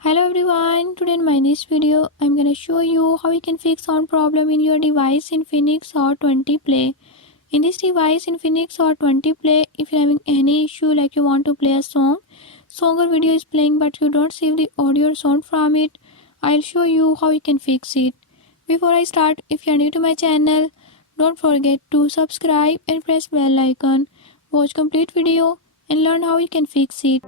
Hello everyone, today in my this video I'm gonna show you how you can fix sound problem in your device Infinix Hot 20 Play. In this device Infinix Hot 20 Play, if you're having any issue like you want to play a song or video is playing but you don't save the audio or sound from it, I'll show you how you can fix it. Before I start, if you're new to my channel, don't forget to subscribe and press bell icon. Watch complete video and learn how you can fix it.